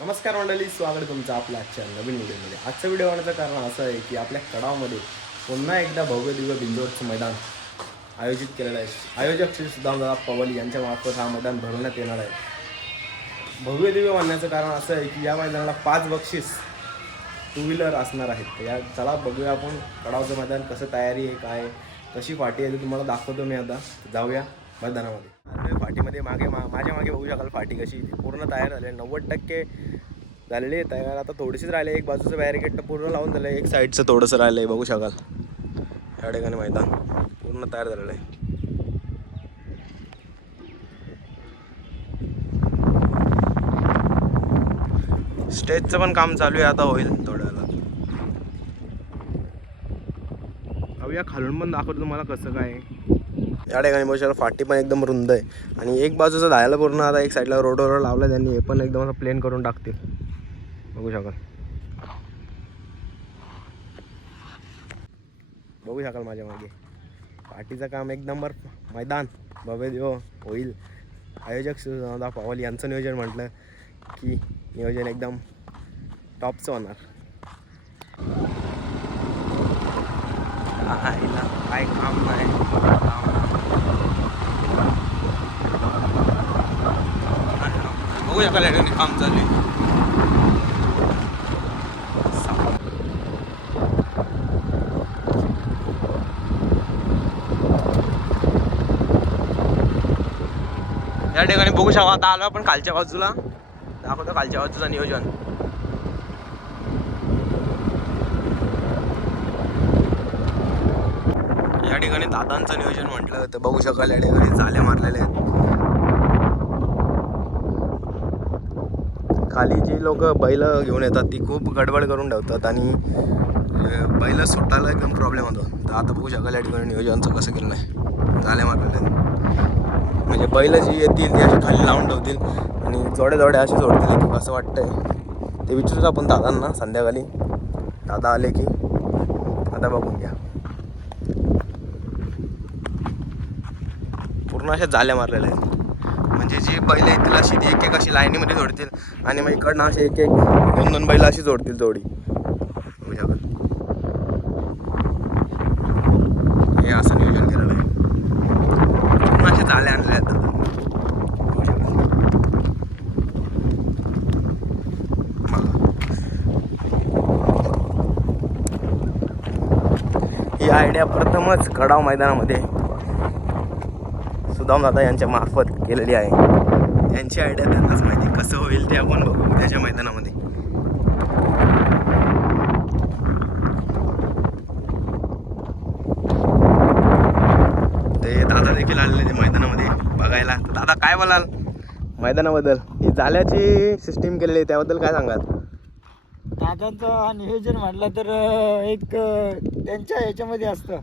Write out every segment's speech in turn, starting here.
नमस्कार मंडळी स्वागत तुमचं आपल्या आजच्या नवीन व्हिडिओमध्ये. आजचा व्हिडिओ होण्याचं कारण असं आहे की आपल्या कडावमध्ये पुन्हा एकदा भव्य दिव्य बिंदोडचं मैदान आयोजित केलेलं आहे. आयोजक श्री सुद्धा पवल यांच्या मार्फत हा मैदान भरवण्यात येणार आहे. भव्य दिव्य मानण्याचं कारण असं आहे की या मैदानाला पाच बक्षीस टू व्हीलर असणार आहेत. या चला बघूया आपण कडावचं मैदान कसं तयारी आहे काय कशी पाठी आहे ते तुम्हाला दाखवतो मी आता. जाऊया मैदानामध्ये. फाटीमध्ये मागे मा माझ्या मागे बघू शकाल फाटी कशी. पूर्ण तयार झाली. आहे. नव्वद टक्के झालेली आहे तयार. आता थोडीशीच राहिले. एक बाजूचं बॅरिकेड तर पूर्ण लावून झालं आहे एक साईडचं थोडंसं राहिलं आहे बघू शकाल. या ठिकाणी मैदान पूर्ण तयार झालेलं आहे. स्टेजचं पण काम चालू आहे. आता होईल थोड्या वेळात या खालून पण दाखवतो तुम्हाला कसं काय या ठिकाणी बघू शकता फाटी पण एकदम रुंद आहे. आणि एक बाजूचं धायला पूर्ण आता एक साईडला रोडवर लावलं त्यांनी हे पण एकदम असं प्लेन करून टाकतील. बघू शकाल. बघू शकाल माझ्या मागे. पाठीचं काम एक नंबर मैदान भव्य देव होईल. आयोजक सुधा पवाल यांचं नियोजन म्हटलं की नियोजन एकदम टॉपचं होणार. काय काम नाही बघू शकाल या ठिकाणी काम चालू आहे या ठिकाणी बघू शकता आता आलो आपण खालच्या बाजूला. दाखवतो खालच्या बाजूचं नियोजन या ठिकाणी दादांचं नियोजन म्हटलं तर बघू शकाल या ठिकाणी चाल्या मारलेल्या आहेत. खाली जी लोक बैल घेऊन येतात ती खूप गडबड करून ठेवतात आणि बैल सुटायला एकदम प्रॉब्लेम होतो. तर आता बघू शकाल या ठिकाणी नियोजनचं कसं केलं नाही. चाल्या मारलेल्या आहेत. म्हणजे बैल जी येतील ती अशी खाली लावून ठेवतील आणि जोड्या जोड्या अशी सोडतील की असं वाटतंय. ते विचारूच आपण दादांना संध्याकाळी. दादा आले की आता बघून घ्या. पूर्ण अशा जाल्या मारलेल्या आहेत. म्हणजे जी बैल येतील अशी ती एक एक अशी लाईनीमध्ये जोडतील आणि मग इकडनं असे एक एक दोन दोन बैल अशी जोडतील जोडी. हे असं नियोजन केलेलं आहे. पूर्ण असे जाले आणले आहेत. ही आयडिया प्रथमच कडाव मैदानामध्ये सुदामदादा यांच्या मार्फत केलेली आहे. त्यांची आयडिया त्यांनाच माहिती कसं होईल ते आपण बघू उद्याच्या मैदानामध्ये. ते दादा देखील आलेले ते मैदानामध्ये बघायला. तर दादा काय बोलाल? मैदानाबद्दल. ही जाल्याची सिस्टीम केलेली आहे त्याबद्दल काय सांगाल? दादांचं नियोजन म्हटलं तर एक त्यांच्या ह्याच्यामध्ये असतं.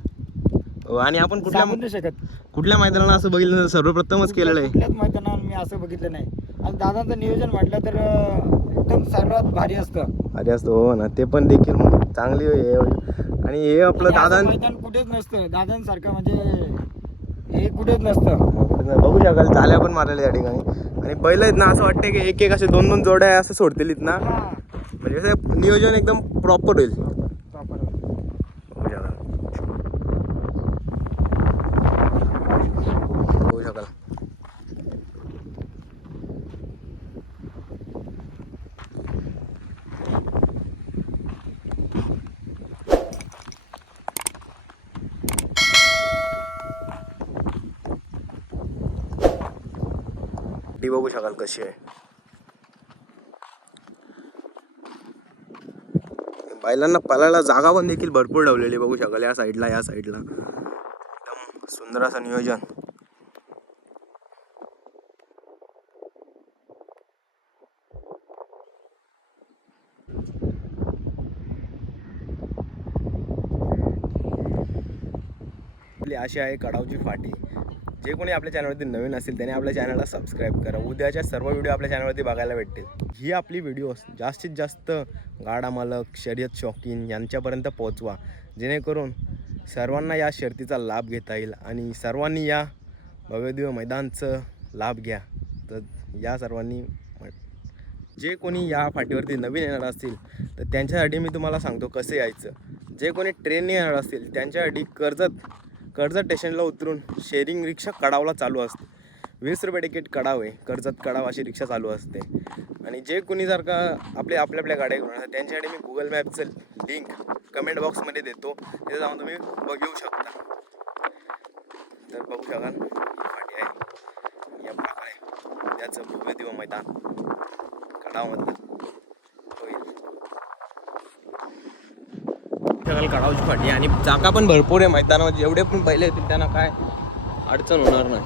हो, आणि आपण कुठल्या सांगू नाही शकत? कुठल्या मैदानाला असं बघितलं तर सर्वप्रथमच केलेलं आहे? कुठल्याच मैदानावर मी असं बघितलं नाही. आणि दादांचं नियोजन म्हटलं तर अं, एकदम सर्वात भारी असतं. अरे असतो हो ना. ते पण देखील चांगली हे आणि हे आपलं आणि असं दादा मैदान कुठेच नसतं. दादांसारखं म्हणजे हे कुठेच नसतं. बघू शकाल चाल्या पण मारलेल्या या ठिकाणी. आणि बैल आहेत ना असं वाटतं की एक एक असे दोन दोन जोड्या असं सोडतील इथं म्हणजे कसं नियोजन एकदम प्रॉपर होईल Proper. बघू शकाल बघू शकाल पट्टी बघू शकाल कशी आहे. बैलांना पळायला जागा पण देखील भरपूर ठेवलेली बघू शकाल या साईडला या साईडला एकदम सुंदर असं नियोजन. आपली अशी आहे कडावची फाटी. जे कोणी आपल्या चॅनलवरती नवीन असेल त्याने आपल्या चॅनलला सबस्क्राईब करा. उद्याच्या सर्व व्हिडिओ आपल्या चॅनलवरती बघायला भेटतील. ही आपली व्हिडिओज जास्तीत जास्त गाडा मालक शर्यत शौकीन यांच्यापर्यंत पोहोचवा. जेणेकरून सर्वांना या शर्तीचा लाभ घेता येईल आणि सर्वांनी या भव्यदिव्य मैदानचं लाभ घ्या. तर या सर्वांनी जे कोणी या फाटीवरती नवीन येणार असतील तर त्यांच्यासाठी मी तुम्हाला सांगतो कसं यायचं. जे कोणी ट्रेनने येणार असतील त्यांच्यासाठी कर्जत कर्जत स्टेशनला उतरून शेअरिंग रिक्षा कडावला चालू असते. वीस रुपये तिकीट कडाव आहे. कर्जत कडाव अशी रिक्षा चालू असते. आणि जे कोणी जर का आपले आपल्या आपल्या गाड्या घेऊन असतात त्यांच्यासाठी मी गुगल मॅपचं लिंक कमेंट बॉक्समध्ये देतो. तिथे जाऊन तुम्ही बघू शकता. तर बघू शकाल फाटी आहे. या प्रकारे त्याचं भव्य दिव मैदान कडावमधलं. शकाल काढावची फाटी. आणि जागा पण भरपूर आहे मैदानामध्ये. जेवढे पण पहिले होतील त्यांना काय अडचण होणार नाही.